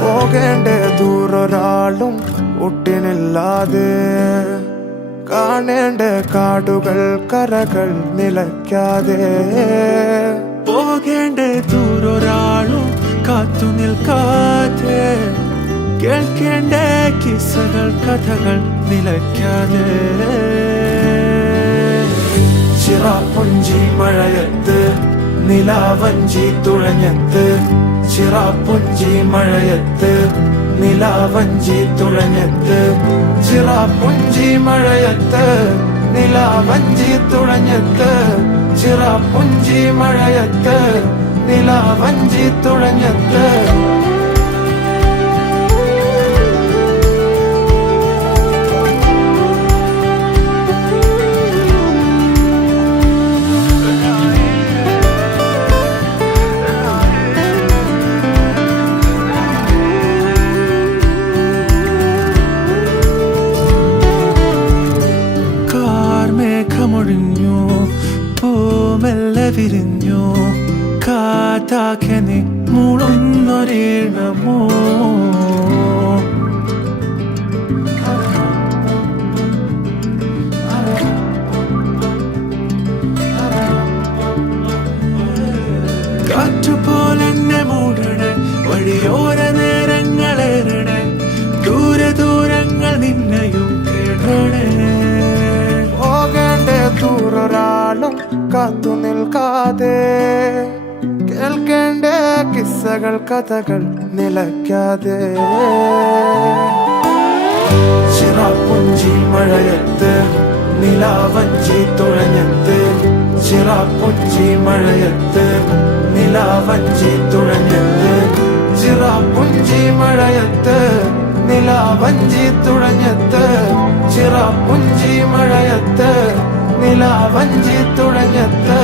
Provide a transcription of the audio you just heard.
പോകേണ്ട ദൂരൊരാളും ഒട്ടിനില്ലാതെ കാണേണ്ട കാടുകൾ കരകൾ നിലയ്ക്കാതെ പോകേണ്ട ദൂരൊരാളും കാത്തു നിൽക്കാതെ കേൾക്കേണ്ട കിസ്സകൾ കഥകൾ നിലയ്ക്കാതെ ചിറാപ്പുഞ്ചി മഴയത്ത് നിലാവഞ്ചി തുഴഞ്ഞത്ത് ചിറാപ്പുഞ്ചി മഴയത്ത് നിലാവഞ്ചി തുഴഞ്ഞത്ത് ചിറാപ്പുഞ്ചി മഴയത്ത് നിലാവഞ്ചി തുഴഞ്ഞത്ത് ചിറാപ്പുഞ്ചി മഴയത്ത് നിലാവഞ്ചി തുഴഞ്ഞത്ത് മേഘമൊഴിഞ്ഞു പൂമെല്ലെ വിരിഞ്ഞു കാറ്റാകെ നീ മൂളുന്നൊരീണമോ കാറ്റുപോലെന്നെ മൂടണേ വഴിയോര നേരങ്ങളേറണേ ദൂരെ ദൂരങ്ങൾ നിന്നെയും കേടണേ ദൂരൊരാളും കാത്തു നിൽക്കാതെ കേൾക്കേണ്ട കിസ്സകൾ കഥകൾ നിലയ്ക്കാതെ ചിറാപ്പുഞ്ചി മഴയത്ത് നിലാവഞ്ചി തുഴഞ്ഞത്ത് ചിറാപ്പുഞ്ചി മഴയത്ത് നിലാവഞ്ചി തുഴഞ്ഞത്ത് ചിറാപ്പുഞ്ചി മഴയത്ത് നിലാവഞ്ചി തുഴഞ്ഞത്ത് ചിറാപ്പുഞ്ചി മഴയത്ത് നിലാവഞ്ചി തുഴഞ്ഞത്ത്